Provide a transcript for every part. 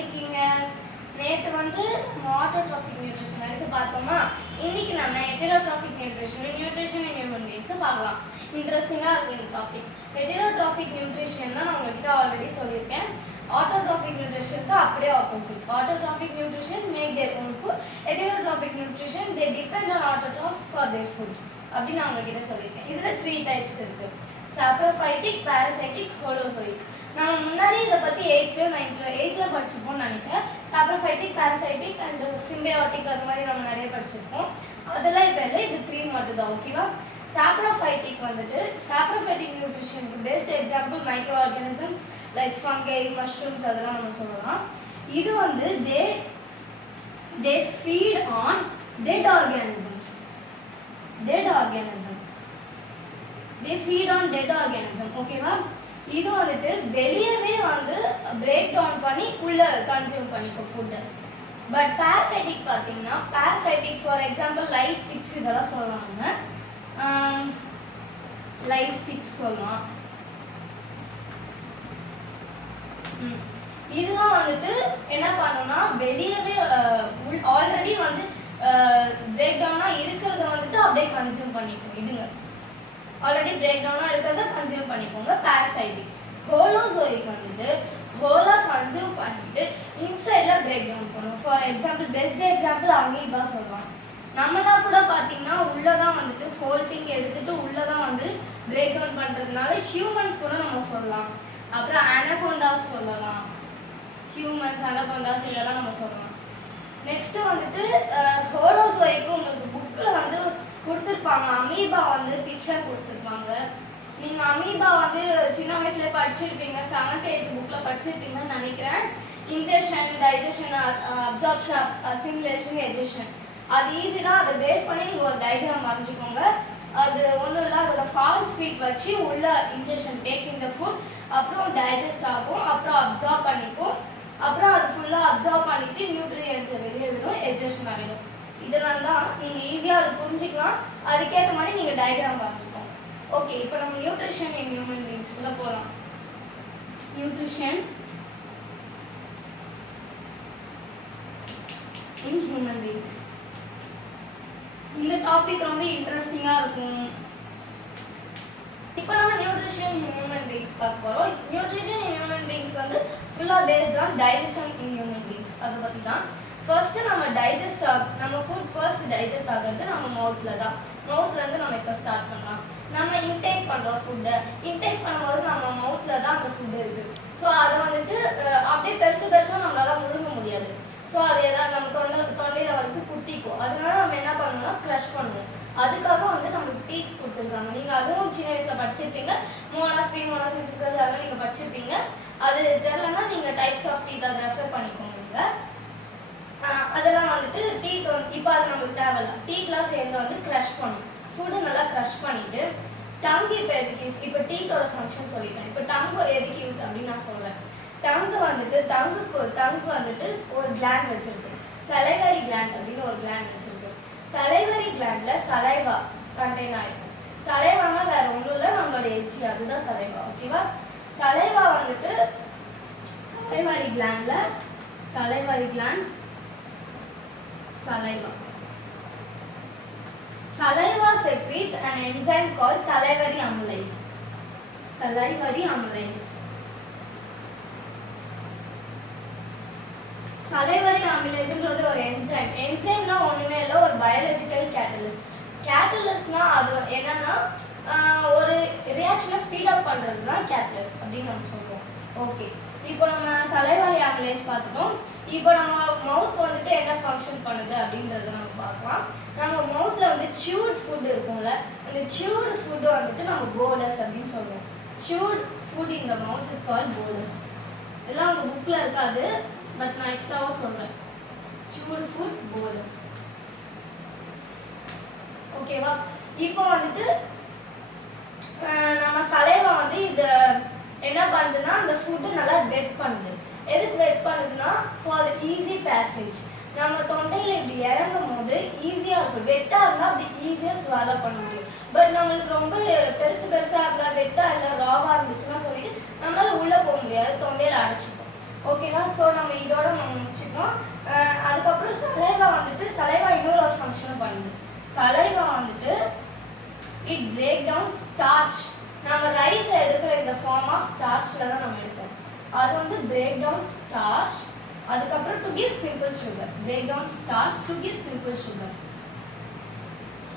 இருக்கீங்க? நேத்து வந்து ஆட்டோட்ரோபிக் நியூட்ரிஷன் வரைக்கும் பார்த்தோமா? இன்னைக்கு நம்ம ஹெட்டரோட்ரோபிக் நியூட்ரிஷன் இன் ஹியூமன் பீயிங்ஸ் பார்க்கலாம். இன்ட்ரெஸ்டிங்கா இருக்கும் இந்த டாபிக். ஹெட்டரோட்ரோபிக் நியூட்ரிஷன்னா நான் உங்ககிட்ட ஆல்ரெடி சொல்லியிருக்கேன். ஆட்டோட்ரோபிக் நியூட்ரிஷனுக்கு அப்படியே opposite. Autotrophic nutrition make their own food. Heterotrophic nutrition they depend on autotrophs for their food அப்படின்னு நான் உங்ககிட்ட சொல்லியிருக்கேன். இதுல 3 டைப்ஸ் இருக்கு. Saprophytic, parasitic, holozoic. நம்ம முன்னாடி இதை பற்றி 8th படிச்சிருப்போம்னு நினைக்கிறேன். சாப்ரோஃபைட்டிக், பாராசைட்டிக் அண்ட் சிம்பியாட்டிக் அது மாதிரி நம்ம நிறைய படிச்சிருப்போம். அதெல்லாம் இப்போ இல்லை, இது 3 மட்டும் தான். ஓகேவா? சாப்ரோஃபைட்டிக் வந்துட்டு சாப்ரோஃபைட்டிக் நியூட்ரிஷனுக்கு best example micro organisms like fungi, mushrooms அதெல்லாம் நம்ம சொல்லலாம். இது வந்து they feed on dead organisms. They feed on dead organism. ஓகேவா? இது வந்துட்டு வெளியவே வந்து பிரேக் டவுன் பண்ணி உள்ள கன்சியூம் பண்ணிக்கும் ஃபுட். பட் பாராசைட்டிக் பார்த்தீங்கன்னா parasitic for example lies sticks இதெல்லாம் சொல்லலாம். நம்ம லைஸ் ஸ்டிக்ஸ் சொல்லலாம். இதெல்லாம் வந்துட்டு என்ன பண்ணணும்னா வெளியவே ஆல்ரெடி வந்து பிரேக் டவுனா இருக்கிறத வந்துட்டு அப்படியே கன்சியூம் பண்ணிக்கும். இதுங்க ஆல்ரெடி பிரேக் டவுனா இருக்கிறத கன்சியூம் பண்ணிக்கோங்க. பாராசைட்டிக். ஹோலோசோயிக் வந்துட்டு ஹோலா கன்சியூம் பண்ணிட்டு இன்சைட்ல பிரேக் டவுன் பண்ணும். For example best example amoeba சொல்லலாம். நம்மளாம் கூட பார்த்தீங்கன்னா உள்ளதான் வந்துட்டு ஹோல் திங் எடுத்துட்டு உள்ளதான் வந்து பிரேக் டவுன் பண்றதுனால ஹியூமன்ஸ் கூட நம்ம சொல்லலாம். அப்புறம் அனகோண்டாஸ் சொல்லலாம். ஹியூமன்ஸ், அனகோண்டாஸ் இதெல்லாம் நம்ம சொல்லலாம். நெக்ஸ்ட் வந்துட்டு ஹோலோசோயிக்கு உங்களுக்கு புக்ல வந்து கொடுத்துருப்பாங்க. அமீபா வந்து பிக்சர் கொடுத்துருப்பாங்க. நீங்கள் அமீபா வந்து சின்ன வயசுல படிச்சிருப்பீங்க. 7th 8th புக்கில் படிச்சிருப்பீங்கன்னு நினைக்கிறேன். Injection, digestion, absorption, assimilation, ejection. அது ஈஸி தான். அதை பேஸ் பண்ணி நீங்கள் ஒரு டயக்ராம் வரைஞ்சிக்கோங்க. அது ஒன்றும் இல்லை, அதோட ஃபால்ஸ் ஃபீட் வச்சு உள்ள இன்ஜெக்ஷன் டேக்கிங் த ஃபுட், அப்புறம் டைஜஸ்ட் ஆகும், அப்புறம் அப்சார்ப் பண்ணிக்கும், அப்புறம் அது ஃபுல்லாக அப்சார்ப் பண்ணிட்டு நியூட்ரியன்ஸை வெளியே விடும், எஜெக்ஷன் ஆகிடும். இதெல்லாம் தான் நீங்கள் ஈஸியாக அதை புரிஞ்சிக்கலாம். அதுக்கேற்ற மாதிரி நீங்கள் டயக்ராம் வரைஞ்சிக்கோங்க. ஓகே, இப்போ நம்ம நியூட்ரிஷன் இன் ஹியூமன் பீயிங்ஸ்குள்ளே போகலாம். Nutrition in human beings. இந்த டாபிக் ரொம்ப இன்ட்ரெஸ்டிங்காக இருக்கும். இப்போ நம்ம நியூட்ரிஷன் இன் ஹியூமன் பீயிங்ஸ் பார்க்க போகிறோம். நியூட்ரிஷன் இன் ஹியூமன் பீயிங்ஸ் வந்து ஃபுல்லாக based on digestion in human beings. அதை பற்றி தான். ஃபர்ஸ்ட்டு நம்ம நம்ம ஃபுட் ஃபர்ஸ்ட் டைஜஸ்ட் ஆகிறது நம்ம மவுத்தில் தான். மவுத்லேருந்து நம்ம இப்போ ஸ்டார்ட் பண்ணலாம். நம்ம இன்டேக் பண்ணுறோம் ஃபுட்டை. இன்டேக் பண்ணும்போது நம்ம மவுத்தில் தான் அந்த ஃபுட்டு இருக்குது. ஸோ அதை வந்துட்டு அப்படியே பெருசாக நம்மளால முழுங்க முடியாது. ஸோ அது ஏதாவது நம்ம தொண்டையில் வந்து குத்திக்கும். அதனால நம்ம என்ன பண்ணணும்னா க்ரஷ் பண்ணணும். அதுக்காக வந்து நம்மளுக்கு டீத் கொடுத்துருக்காங்க. நீங்கள் அதுவும் சின்ன வயசில் படிச்சிருப்பீங்க. மோலாஸ், ப்ரீமோலாஸ், இன்சிசஸ் அதெல்லாம் நீங்கள் படிச்சிருப்பீங்க. அது தெரியலன்னா நீங்கள் டைப்ஸ் ஆஃப் டீத் அதை ரெஃபர் பண்ணிக்கோங்க. நீங்கள் அதெல்லாம் வந்துட்டு டீத் வந்து இப்போ அது நம்மளுக்கு தேவையில்ல. டீத்லாம் சேர்ந்து வந்து க்ரஷ் பண்ணும். ஃபுட்டு நல்லா க்ரஷ் பண்ணிவிட்டு டங்கு இப்போ எதுக்கு யூஸ்? இப்போ டீத்தோட ஃபங்க்ஷன் சொல்லிட்டேன். இப்போ டங்கு எதுக்கு யூஸ் அப்படின்னு நான் சொல்கிறேன். டங்கு வந்துட்டு டங்கு வந்துட்டு ஒரு கிளாண்ட் வச்சுருக்கு. சலைவரி கிளாண்ட் அப்படின்னு ஒரு கிளாண்ட் வச்சுருக்கு. சலைவரி கிளாண்டில் சலைவா கண்டெயின் ஆகிருக்கும். சலைவானா வேற ஒன்றும் இல்லை, நம்மளோட எச்சி, அதுதான் சலைவா. ஓகேவா? சலைவா வந்துட்டு சலைவரி கிளாண்டில் Saliva secretes an enzyme called salivary amylase. Salivary amylaseன்றது ஒரு என்சைம். என்சைம்னா ஒண்ணுமே இல்லை, ஒரு பயாலஜிக்கல் கேட்டலிஸ்ட். கேட்டலிஸ்ட்னா அது என்னன்னா ஒரு ரியாக்ஷனை ஸ்பீட் அப் பண்றது தான் கேட்டலிஸ்ட் அப்படின்னு நம்ம சொல்றோம். ஓகே, இப்போ நம்ம சலைவரி அமிலேஸ் பார்த்துட்டோம். இப்போ நம்ம மவுத் வந்துட்டு என்ன ஃபங்க்ஷன் பண்ணுது அப்படின்றத நம்ம பார்க்கலாம். நம்ம மவுத்தில் வந்து சியூட் ஃபுட் இருக்கும்ல, அந்த சியூடு ஃபுட்டு வந்துட்டு நம்ம போலஸ் அப்படின்னு சொல்லுவோம். சியூட் ஃபுட் இந்த மவுத் இஸ் கால்ட் போலஸ். இதெல்லாம் உங்கள் புக்கில் இருக்காது, பட் நான் எக்ஸ்ட்ராவாக சொல்கிறேன். சியூடு ஃபுட் போலஸ். ஓகேவா? இப்போ வந்துட்டு நம்ம சலைவா வந்து இது என்ன பண்ணுதுன்னா அந்த ஃபுட்டு நல்லா வெட் பண்ணுது. எதுக்கு வெட் பண்ணுதுன்னா ஃபார் த ஈஸி பேசேஜ். நம்ம தொண்டையில் இப்படி இறங்கும் போது ஈஸியாக இருக்கும். வெட்டாக இருந்தால் அப்படி ஈஸியாக ஸ்வாலோ பண்ண முடியும். பட் நம்மளுக்கு ரொம்ப பெருசாக இருந்தால் வெட்டாக இல்லை ராவாக இருந்துச்சுன்னா சொல்லிட்டு நம்மளால் உள்ளே போக முடியாது, தொண்டையில் அடைச்சிக்கும். ஓகேவா? ஸோ நம்ம இதோட நம்ம முடிச்சுக்கிறோம். அதுக்கப்புறம் சலைவா வந்துட்டு சலைவா இன்னொரு ஒரு ஃபங்க்ஷனும் பண்ணுது. சலைவா வந்துட்டு இட் பிரேக் டவுன் ஸ்டார்ச். நம்ம ரைஸ் எடுக்கிற இந்த ஃபார்ம் ஆஃப் ஸ்டார்ச்ல தான் நம்ம எடுப்போம். அது வந்து பிரேக் டவுன் ஸ்டார்ச். அதுக்கப்புறம் to give simple sugar. Break down starch to give simple sugar.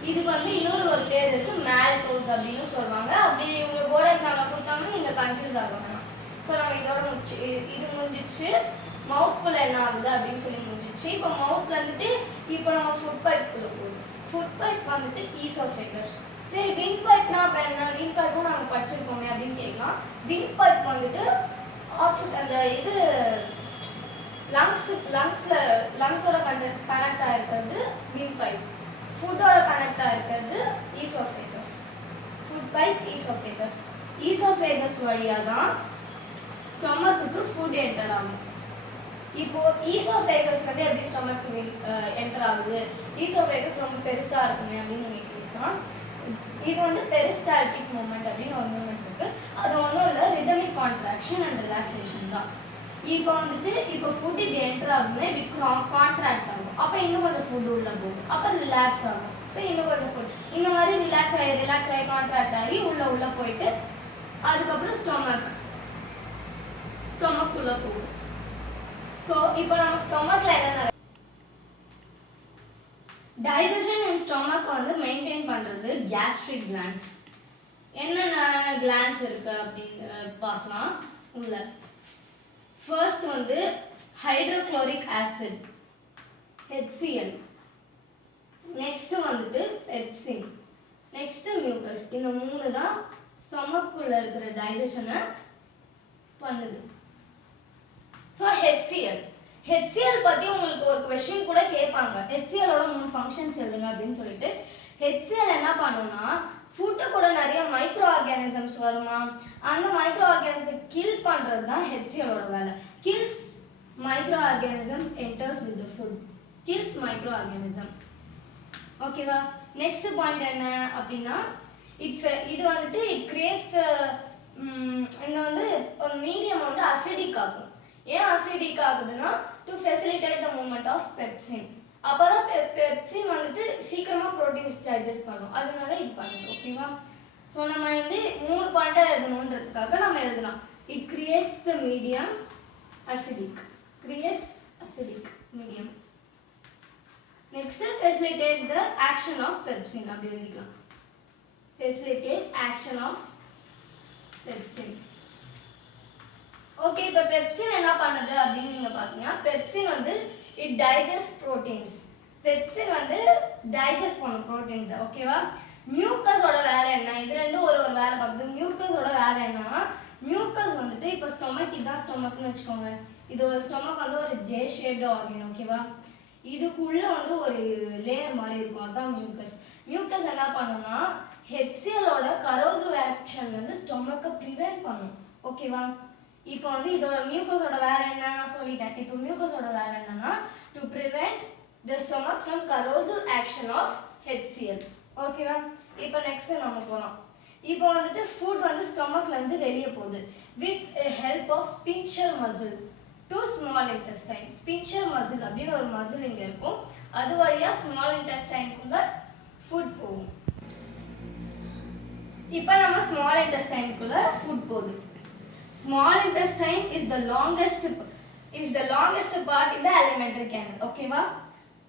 இது வந்து இன்னொரு ஒரு பேர் இருக்கு, மால்டோஸ் அப்படின்னு சொல்லுவாங்க. அப்படி உங்க போர்டு எக்ஸாம்ல கொடுத்தாங்கன்னா நீங்க கன்ஃபியூஸ் ஆகுவாங்க. ஸோ நம்ம இதோட இது முடிஞ்சிச்சு. மவுத்குள்ள என்ன ஆகுது அப்படின்னு சொல்லி முடிஞ்சிச்சு. இப்போ மவுத்ல வந்துட்டு இப்போ நம்ம ஃபுட் பைப்புக்குள்ள போகுது. ஃபுட் பைப் வந்துட்டு ஈசோஃபேகஸ். சரி, விண்ட் பைப்னா அப்போ என்ன? விண்ட் பைப்பும் நாங்கள் படிச்சிருக்கோமே அப்படின்னு கேட்கலாம். விண்ட் பைப் வந்துட்டு அந்த இது லங்ஸோட கனெக்ட் ஆகிருக்கிறது விண்ட் பைப். ஃபுட்டோட கனெக்ட் ஆகிருக்கிறது oesophagus. Food pipe oesophagus. Oesophagus வழியாக தான் ஸ்டொமக்குக்கு ஃபுட் என்டர் ஆகும். இப்போ ஈசோஃபேகஸ்லேருந்து எப்படி ஸ்டொமக்கு என்டர் ஆகுது? ஈசோஃபேகஸ் ரொம்ப பெருசாக இருக்குமே அப்படின்னு நீங்கள் கேட்கலாம். இது வந்து பெரிஸ்டால்டிக் மூமெண்ட் அப்படின்னு ஒரு மூமெண்ட் இருக்கு. அது ஒன்றும் இல்லை, ரிதமிக் கான்ட்ராக்ஷன் அண்ட் ரிலாக்ஸேஷன் தான். இப்போ வந்துட்டு இப்போ ஃபுட் இப்படி என்டர் ஆகுதுன்னா இப்படி கான்ட்ராக்ட் ஆகும். அப்போ இன்னும் கொஞ்சம் ஃபுட் உள்ள போகும். அப்போ ரிலாக்ஸ் ஆகும். இப்போ இன்னும் கொஞ்சம் ஃபுட் இந்த மாதிரி ரிலாக்ஸ் ஆகி கான்ட்ராக்ட் ஆகி உள்ள போயிட்டு அதுக்கப்புறம் ஸ்டொமக் உள்ள போகும். ஸோ இப்போ நம்ம ஸ்டொமக்ல என்ன டைஜஷன் அண்ட் ஸ்டொமக் வந்து மெயின்டைன் பண்றது கேஸ்ட்ரிக் கிளாண்ட்ஸ். என்னென்ன கிளாண்ட்ஸ் இருக்கு அப்படின்னு பார்க்கலாம். உள்ள ஃபர்ஸ்ட் வந்து ஹைட்ரோக்ளோரிக் ஆசிட் HCl, நெக்ஸ்ட் வந்துட்டு பெப்சின், நெக்ஸ்ட் மியூக்கஸ். இந்த மூணு தான் ஸ்டொமக்குள்ள இருக்கிற டைஜஷனை பண்ணுது. ஸோ HCl பத்தி உங்களுக்கு ஒரு क्वेश्चन கூட கேட்பாங்க. HCl ஓட 3 ஃபங்க்ஷன்ஸ் எழுதுங்க அப்படின்னு சொல்லிட்டு. HCl என்ன பண்ணும்னா ஃபுட்டு கூட நிறைய மைக்ரோ ஆர்கானிசம்ஸ் வருமா, அந்த மைக்ரோ ஆர்கானிசம் கில் பண்றது தான் HCl ஓட வேலை. Kills micro organisms enters with the food. Kills micro organism. ஓகேவா? நெக்ஸ்ட் பாயிண்ட் என்ன அப்படின்னா இது வந்துட்டு இட் கிரியேட்ஸ் இந்த வந்து ஒரு மீடியம் வந்து அசிடிக் ஆகும். ஏன் அசிடிக் ஆகுதுன்னா to facilitate the movement of pepsin. அப்போதான் பெப்சின் வந்துட்டு சீக்கிரமா ப்ரோட்டீன்ஸ் டைஜஸ்ட் பண்ணும். அதனால இது பண்ணுது. ஓகேவா? ஸோ நம்ம வந்து 3 பாயிண்டா எழுதணுன்றதுக்காக நம்ம எழுதலாம். It creates the medium acidic. Creates acidic medium. Next facilitate the action of pepsin. அப்படி எழுதிக்கலாம். Facilitate action of pepsin. Okay, இப்போ பெப்சின் என்ன பண்ணுது அப்படின்னு நீங்க பாத்தீங்கன்னா பெப்சின் வந்து இட் டைஜஸ்ட் புரோட்டீன்ஸ். பெப்சின் வந்து டைஜஸ்ட் பண்ணும் புரோட்டீன்ஸ். ஓகேவா? மியூக்கஸோட வேலை என்ன? இது ரெண்டும் ஒரு வேலை பார்க்குது. மியூக்கஸோட வேலை என்னன்னா மியூக்கஸ் வந்துட்டு இப்போ ஸ்டொமக், இதுதான் ஸ்டொமக்னு வச்சுக்கோங்க. இது ஒரு ஸ்டொமக் வந்து ஒரு ஜே ஷேப்டு ஆர்கன். ஓகேவா? இதுக்குள்ள வந்து ஒரு லேயர் மாதிரி இருக்கும், அதுதான் மியூக்கஸ். மியூக்கஸ் என்ன பண்ணும்னா HClஓட கரோசிவ் ஆக்ஷன்ல இருந்து ஸ்டொமக்கை ப்ரிவென்ட் பண்ணும். ஓகேவா? இப்போ வந்து இதோட மியூக்கஸோட வேலை என்ன நான் சொல்லிட்டேன். இப்போ மியூக்கஸோட வேலை என்னன்னா to prevent the stomach from corrosive action of HCl. ஓகேவா? இப்போ நெக்ஸ்ட் நம்ம போலாம். இப்போ வந்துட்டு ஃபுட் வந்து ஸ்டொமக்ல இருந்து வெளியே போகுது with help of sphincter muscle to small intestine. Sphincter muscle அப்படின்னு ஒரு மசில் இங்க இருக்கும். அது வழியா ஸ்மால் இன்டெஸ்டைனுக்குள்ள ஃபுட் போகும். இப்போ நம்ம ஸ்மால் இன்டெஸ்டைனுக்குள்ள ஃபுட் போகுது. Small intestine is the longest part in the alimentary canal. ஓகேவா?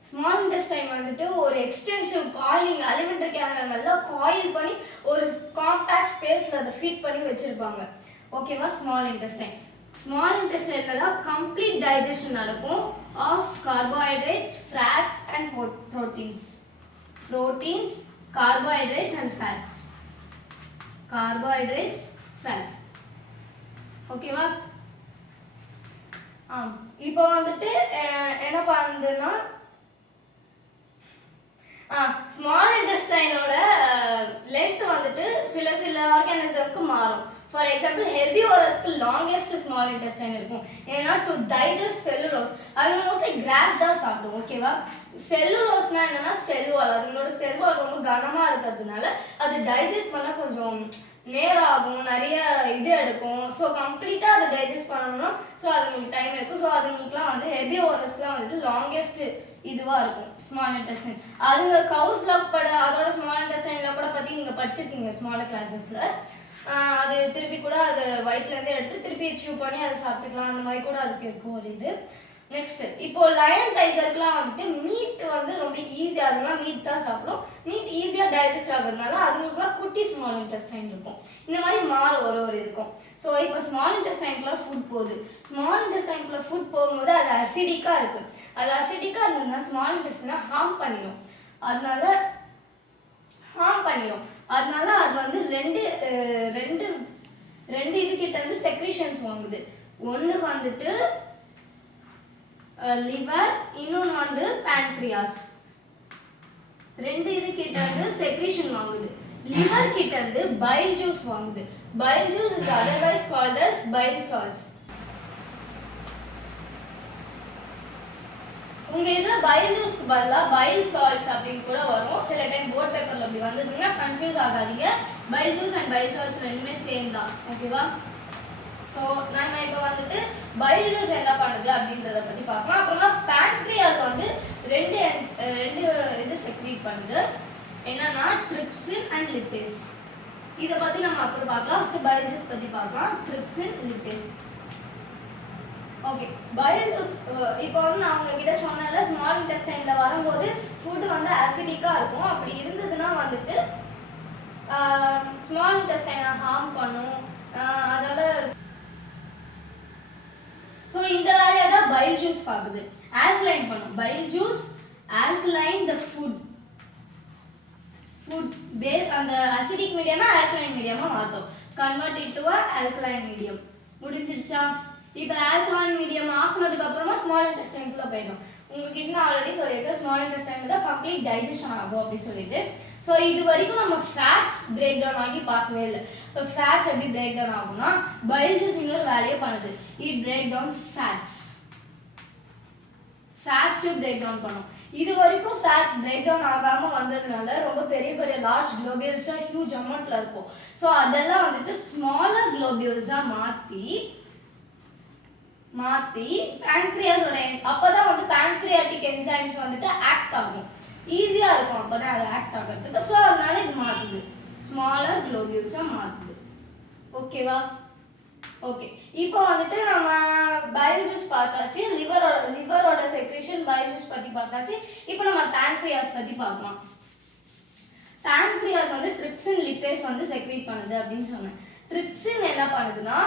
ஸ்மால் இன்டெஸ்டைன் வந்துட்டு ஒரு எக்ஸ்டென்சிவ் காயிலிங் alimentary canal நல்லா காயில் பண்ணி ஒரு காம்பாக்ட் ஸ்பேஸ்ல அதை ஃபிட் பண்ணி வச்சிருப்பாங்க. ஓகேவா? ஸ்மால் இன்டெஸ்டைன்ல தான் கம்ப்ளீட் டைஜஷன் நடக்கும் of carbohydrates, fats and proteins. Carbohydrates and fats. ஓகேவா? இப்போ வந்துட்டு என்ன பண்ணுதுன்னா ஸ்மால் இன்டெஸ்டைனோட லென்த் வந்துட்டு சில ஆர்கானிசம்க்கு மாறும். ஃபார் எக்ஸாம்பிள் ஹெர்பிவோரஸ்க்கு லாங்கெஸ்ட் ஸ்மால் இன்டெஸ்டைன் இருக்கும். ஏன்னா டு டைஜஸ்ட் செல்லுலோஸ். அது மோஸ்ட்லி கிராஸ் தான் சாப்பிடும். ஓகேவா? செல்லுலோஸ்னா என்னன்னா செல்வால். அதுங்களோட செல்வால் ரொம்ப கனமா இருக்கிறதுனால அது டைஜஸ்ட் பண்ண கொஞ்சம் நேரம் ஆகும், நிறைய இது எடுக்கும். ஸோ கம்ப்ளீட்டாக அதை டைஜஸ்ட் பண்ணணும்னா ஸோ அது உங்களுக்கு டைம் ஸோ அதுங்களுக்குலாம் வந்து ஹெர்பிவோரஸ்லாம் வந்து லாங்கெஸ்ட் இதுவாக இருக்கும் ஸ்மால் இன்டெஸ்டைன். அதுங்க கவுஸில் அதோட ஸ்மால் இன்டெஸ்டைனில் கூட பற்றி நீங்கள் படிச்சிருக்கீங்க ஸ்மாலர் கிளாஸஸில். அது திருப்பி கூட அது வயிற்றுலேருந்து எடுத்து திருப்பி சீவ் பண்ணி அதை சாப்பிட்டுக்கலாம், அந்த மாதிரி கூட அதுக்கு இருக்கும் ஒரு இது. நெக்ஸ்ட் இப்போ லயன் டைகருக்குலாம் வந்துட்டு மீட் வந்து ரொம்ப ஈஸியாக இருக்கும்னா மீட் தான் சாப்பிடும். மீட் ஈஸியாக டைஜஸ்ட் ஆகுறதுனால அதுங்களுக்குலாம் குட்டி ஸ்மால் இன்டெஸ்டைன் இருக்கும். இந்த மாதிரி மாறும் ஒரு இதுக்கும். ஸோ இப்போ ஸ்மால் இன்டெஸ்டைனுக்குள்ள ஃபுட் போகுது. ஸ்மால் இன்டெஸ்டைனுக்குள்ள ஃபுட் போகும்போது அது அசிடிக்காக இருக்குது. அது அசிடிக்காக இருந்ததுன்னா ஸ்மால் இன்டெஸ்டைனை ஹார்ம் பண்ணிடும். அதனால அது வந்து ரெண்டு இதுகிட்ட இருந்து செக்ரீஷன்ஸ் வாங்குது. ஒன்று வந்துட்டு லிவர், இன்னொன்று வந்து பேன்க்ரியாஸ். ரெண்டு இது கிட்ட இருந்து செக்ரீஷன் வாங்குது. லிவர் கிட்ட இருந்து பைல் ஜூஸ் வாங்குது. File juice is otherwise called as bile salts. உங்க இதுல பைல் ஜூஸ்க்கு பதிலா பைல் சால்ட்ஸ் அப்படின்னு கூட வரும். சில டைம் போர்ட் பேப்பர்ல அப்படி வந்ததுன்னா கன்ஃபியூஸ் ஆகாதீங்க. File juice and file salts ரெண்டுமே சேம் தான். ஓகேவா? ஸோ நம்ம இப்போ வந்துட்டு பைல் ஜூஸ் என்ன பண்ணுது அப்படின்றத பற்றி பார்க்கலாம். அப்புறமா பேன்க்ரியாஸ் வந்து ரெண்டு இது செக்ரீட் பண்ணுது. என்னன்னா ட்ரிப்சின் அண்ட் லிப்பேஸ். இதை பற்றி நம்ம அப்புறம் பார்க்கலாம். ஃபர்ஸ்ட் பைல் ஜூஸ் பற்றி பார்க்கலாம். Trypsin, lipase. Okay, file juice இப்போ வந்து நான் உங்ககிட்ட சொன்னல ஸ்மால் இன்டெஸ்டைனில் வரும்போது ஃபுட் வந்து அசிடிக்காக இருக்கும். அப்படி இருந்ததுன்னா வந்துட்டு ஸ்மால் இன்டெஸ்டைனை ஹார்ம் பண்ணும். அதால் ஸோ இந்த வேலையை தான் பைல் ஜூஸ் பார்க்குது. ஆல்கலைன் பண்ணும். File juice alkaline the food அந்த அசிடிக் மீடியமா ஆல்கலைன் மீடியமா மாற்றும். Convert it to alkaline medium. முடிஞ்சிருச்சா? இப்போ ஆல்கலைன் மீடியம் ஆக்குனதுக்கு அப்புறமா ஸ்மால் இன்டெஸ்டைனுக்குள்ள போயிடும். உங்களுக்கு நான் ஆல்ரெடி சொல்லியிருக்கேன் ஸ்மால் இன்டெஸ்டைனில் தான் கம்ப்ளீட் டைஜஷன் ஆகும் அப்படின்னு சொல்லிட்டு. ஸோ இது வரைக்கும் நம்ம ஃபேட்ஸ் பிரேக் டவுன் ஆகி பார்க்கவே இல்லை. இப்போ ஃபேட்ஸ் எப்படி பிரேக் டவுன் ஆகும்னா பைல் ஜூஸ் இன்னொரு வேலையை பண்ணுது. இட் பிரேக் டவுன் ஃபேட்ஸை பிரேக் டவுன் பண்ணும். இது வரைக்கும் ஃபேட்ஸ் பிரேக் டவுன் ஆகாமல் வந்ததுனால ரொம்ப பெரிய பெரிய லார்ஜ் குளோபியூல்ஸாக ஹியூஜ் அமௌண்ட்டில் இருக்கும். ஸோ அதெல்லாம் வந்துட்டு ஸ்மாலர் குளோபியூல்ஸாக மாற்றி பேன்க்ரியாஸோட அப்போதான் வந்து பேன்க்ரியாட்டிக் என்சைம்ஸ் வந்துட்டு ஆக்ட் ஆகும். ஈஸியாக இருக்கும் அப்போ தான் அது ஆக்ட் ஆகிறதுக்கு. ஸோ அதனால இது மாற்றுது, ஸ்மாலர் குளோபியூல்ஸாக மாற்றுது. ஓகேவா? ஓகே, இப்போ வந்துட்டு நம்ம பைல் ஜூஸ் பார்த்தாச்சு. லிவரோட செக்ரேஷன் பைல் ஜூஸ் பற்றி பார்த்தாச்சு. இப்போ நம்ம பேன்க்ரியாஸ் பற்றி பார்க்கலாம். பேன்க்ரியாஸ் வந்து ட்ரிப்சின், லிப்பேஸ் வந்து செக்ரீட் பண்ணுது அப்படின்னு சொன்னேன். ட்ரிப்சின் என்ன பண்ணுதுன்னா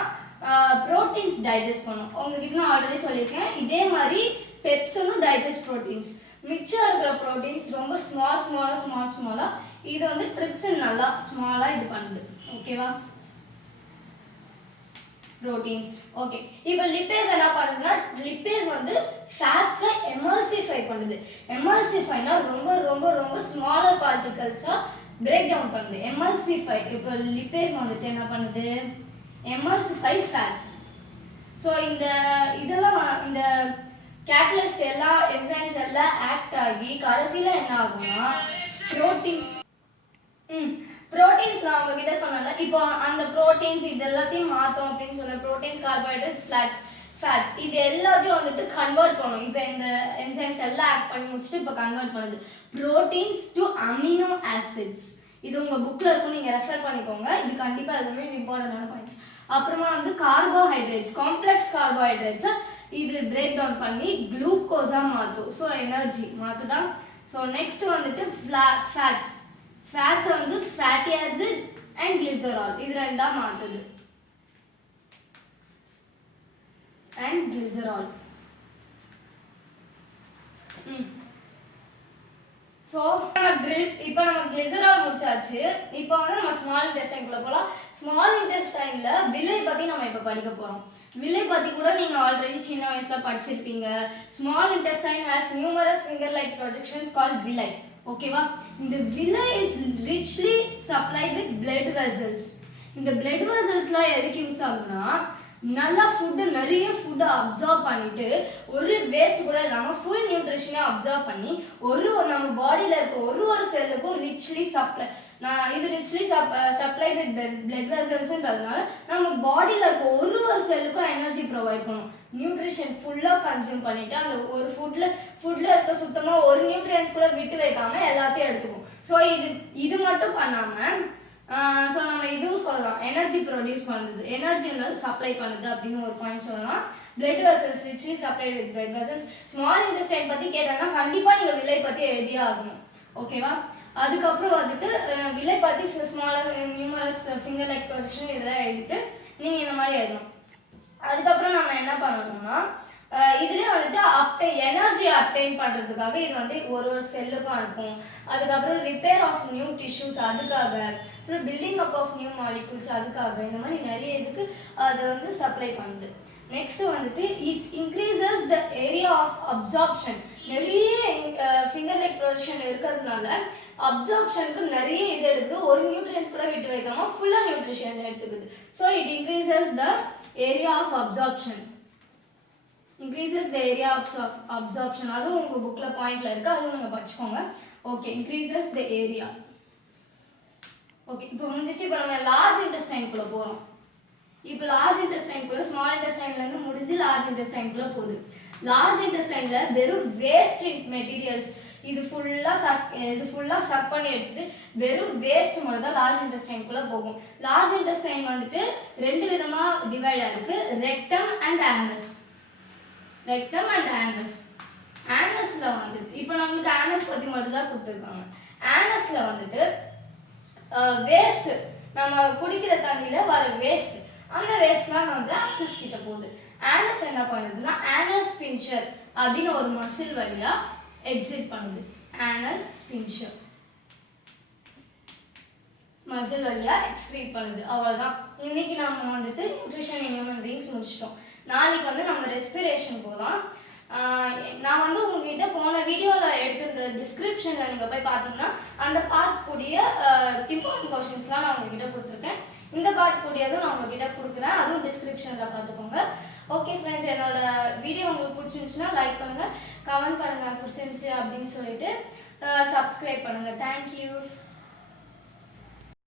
ப்ரோட்டீன்ஸ் டைஜஸ்ட் பண்ணும். உங்ககிட்ட நான் ஆல்ரெடி சொல்லியிருக்கேன். இதே மாதிரி பெப்சினும் டைஜஸ்ட் ப்ரோட்டீன்ஸ். மிச்சம் இருக்கிற ப்ரோட்டீன்ஸ் ரொம்ப ஸ்மாலாக இது வந்து ட்ரிப்சின் நல்லா ஸ்மாலாக இது பண்ணுது. ஓகேவா? ப்ரோட்டீன்ஸ். ஓகே, இப்போ லிப்பேஸ் என்ன பண்ணுதுன்னா லிப்பேஸ் வந்து ஃபேட்ஸை எமல்சிஃபை பண்ணுது. எமல்சிஃபைனா ரொம்ப ஸ்மாலர் பார்ட்டிகல்ஸாக பிரேக் டவுன் பண்ணுது. எமல்சிஃபை. இப்போ லிப்பேஸ் வந்துட்டு என்ன பண்ணுது? Emulsify fats. ஸோ இதெல்லாம் இந்த கேட்டலிஸ்ட் எல்லா என்சைம்ஸ் எல்லாம் ஆக்ட் ஆகி கடைசியில் என்ன ஆகும்னா ப்ரோட்டீன்ஸ் நான் உங்ககிட்ட சொன்னல. இப்போ அந்த ப்ரோட்டீன்ஸ் இது எல்லாத்தையும் மாற்றோம் அப்படின்னு சொன்ன ப்ரோட்டீன்ஸ், கார்போஹைட்ரேட்ஸ், ஃபேட்ஸ் இது எல்லாத்தையும் வந்துட்டு கன்வெர்ட் பண்ணும். இப்போ இந்த என்சைம்ஸ் எல்லாம் ஆக்ட் பண்ணி முடிச்சுட்டு இப்போ கன்வெர்ட் பண்ணுது ப்ரோட்டீன்ஸ் டு அமினோ ஆசிட்ஸ். இது உங்கள் புக்கில் இருக்கும், நீங்கள் ரெஃபர் பண்ணிக்கோங்க. இது கண்டிப்பாக எதுவுமே இம்பார்ட்டண்டான பாயிண்ட்ஸ். அப்புறமா வந்து கார்போஹைட்ரேட்ஸ், காம்ப்ளெக்ஸ் கார்போஹைட்ரேட்ஸை இது பிரேக் டவுன் பண்ணி குளுக்கோஸாக மாற்றும். ஸோ எனர்ஜி மாற்றுதா? ஸோ நெக்ஸ்ட் வந்துட்டு ஃபேட்ஸ் வந்து ஃபேட்டி ஆசிட் அண்ட் கிளிசரால் இது ரெண்டா மாற்றுது. And glycerol. ஸோ இப்போ நம்ம கிளிசரால் முடிச்சாச்சு. இப்போ வந்து நம்ம ஸ்மால் இன்டெஸ்டைனுக்குள்ள போகலாம். ஸ்மால் இன்டெஸ்டைனில் விலை பற்றி நம்ம இப்போ படிக்க போகிறோம். விலை பற்றி கூட நீங்கள் ஆல்ரெடி சின்ன வயசில் படிச்சிருப்பீங்க. Small intestine has numerous finger like projections called விலை. ஓகேவா? இந்த விலை is richly supplied with blood vessels. இந்த பிளட் வெசல்ஸ்லாம் எதுக்கு யூஸ் ஆகுதுன்னா நல்லா ஃபுட்டு நிறைய ஃபுட்டு அப்சர்வ் பண்ணிட்டு ஒரு வேஸ்ட் கூட இல்லாமல் ஃபுல் நியூட்ரிஷனை அப்சர்வ் பண்ணி நம்ம பாடியில் இருக்க ஒரு செல்லுக்கும் ரிச்லி சப்ளை இது ரிச்லி சப்ளை வித் பிளட் வெசல்ஸ்ன்றதுனால நம்ம பாடியில் இருக்க ஒரு செல்லுக்கும் எனர்ஜி ப்ரொவைட் பண்ணும். நியூட்ரிஷன் ஃபுல்லாக கன்சியூம் பண்ணிட்டு அந்த ஒரு ஃபுட்டில் இருக்க சுத்தமாக ஒரு நியூட்ரியன்ஸ் கூட விட்டு வைக்காம எல்லாத்தையும் எடுத்துக்கும். ஸோ இது மட்டும் பண்ணாமல் ஸோ நம்ம இதுவும் சொல்லலாம், எனர்ஜி ப்ரொடியூஸ் பண்ணுது, எனர்ஜினால் சப்ளை பண்ணுது அப்படின்னு ஒரு பாயிண்ட் சொல்லலாம். Blood vessels richly supply with blood vessels. Small intestine பற்றி கேட்டாங்கன்னா கண்டிப்பாக நீங்கள் விலை பற்றி எழுதியே ஆகணும். ஓகேவா? அதுக்கப்புறம் வந்துட்டு விலை பற்றி smaller numerous finger like projection இதெல்லாம் எழுதிட்டு நீங்கள் இந்த மாதிரி எழுதணும். அதுக்கப்புறம் நம்ம என்ன பண்ணணும்னா இதுலேயே வந்துட்டு எனர்ஜி அப்டைன் பண்ணுறதுக்காக இது வந்து ஒரு செல்லுக்கும் அனுப்பும். அதுக்கப்புறம் ரிப்பேர் ஆஃப் நியூ டிஷ்யூஸ் அதுக்காக, அப்புறம் building up of new molecules அதுக்காக, இந்த மாதிரி நிறைய இதுக்கு அது வந்து சப்ளை பண்ணுது. நெக்ஸ்ட் வந்துட்டு it increases the area of absorption. நிறைய ஃபிங்கர் லைக் ப்ரொஜெக்ஷன் இருக்கிறதுனால அப்சார்ப்ஷனுக்கு நிறைய இது எடுக்குது. ஒரு நியூட்ரியன்ஸ் கூட விட்டு வைக்காம ஃபுல்லாக நியூட்ரிஷன் எடுத்துக்குது. So it increases the area of absorption. increases the area of absorption. அதுவும் உங்க புக்ல பாயிண்ட்ல இருக்கு, அதுவும் நீங்க படிச்சுக்கோங்க. Okay, increases the area. Okay, இப்போ முடிஞ்சிச்சு. இப்போ நம்ம லார்ஜ் இன்டெஸ்டைன் குள்ள போறோம். இப்போ லார்ஜ் இன்டெஸ்டைன் குள்ள ஸ்மால் இன்டெஸ்டைன்ல இருந்து முடிஞ்சு லார்ஜ் இன்டெஸ்டைன் குள்ள போகுது. லார்ஜ் இன்டெஸ்டைன்ல வெறும் வேஸ்ட் மெட்டீரியல்ஸ் இது ஃபுல்லா சக் பண்ணி எடுத்துட்டு வெறும் வேஸ்ட் மட்டும் தான் லார்ஜ் இன்டெஸ்டைன் குள்ள போகும். லார்ஜ் இன்டெஸ்டைன் வந்துட்டு ரெண்டு விதமா டிவைட் ஆயிருக்கு, rectum and anus. Rectum and anus. ஆனஸ்ல வந்துட்டு இப்போ நம்மளுக்கு ஆனஸ் பத்தி மட்டும் தான் கொடுத்துருக்காங்க. ஆனஸ்ல வந்துட்டு வேஸ்ட், நம்ம குடிக்கிற தண்ணியில வர வேஸ்ட், அந்த வேஸ்ட்லாம் வந்து ஆனஸ் கிட்ட போகுது. ஆனஸ் என்ன பண்ணுதுன்னா ஆனல் ஸ்பின்ச்சர் அப்படின்னு ஒரு மசில் வழியா எக்ஸிட் பண்ணுது. ஆனல் ஸ்பின்ச்சர் மசில் வழியா எக்ஸ்க்ரீட் பண்ணுது. அவ்வளோதான். இன்னைக்கு நம்ம வந்துட்டு நியூட்ரிஷன் இன் ஹியூமன் பீயிங்ஸ் முடிச்சிட்டோம். நாளைக்கு வந்து நம்ம ரெஸ்பிரேஷன் போகலாம். நான் வந்து உங்ககிட்ட போன வீடியோவில் எடுத்திருந்த டிஸ்கிரிப்ஷனில் நீங்கள் போய் பார்த்தீங்கன்னா அந்த பார்ட் கூடிய இம்பார்ட்டன்ட் கொஷின்ஸ்லாம் நான் உங்ககிட்ட கொடுத்துருக்கேன். இந்த பார்ட் கூடியதும் நான் உங்ககிட்ட கொடுக்குறேன், அதுவும் டிஸ்கிரிப்ஷனில் பார்த்துக்கோங்க. ஓகே ஃப்ரெண்ட்ஸ், என்னோட வீடியோ உங்களுக்கு பிடிச்சிருந்துச்சுன்னா லைக் பண்ணுங்கள், கமெண்ட் பண்ணுங்கள் பிடிச்சிருந்துச்சு அப்படின்னு சொல்லிட்டு சப்ஸ்கிரைப் பண்ணுங்கள். தேங்க்யூ.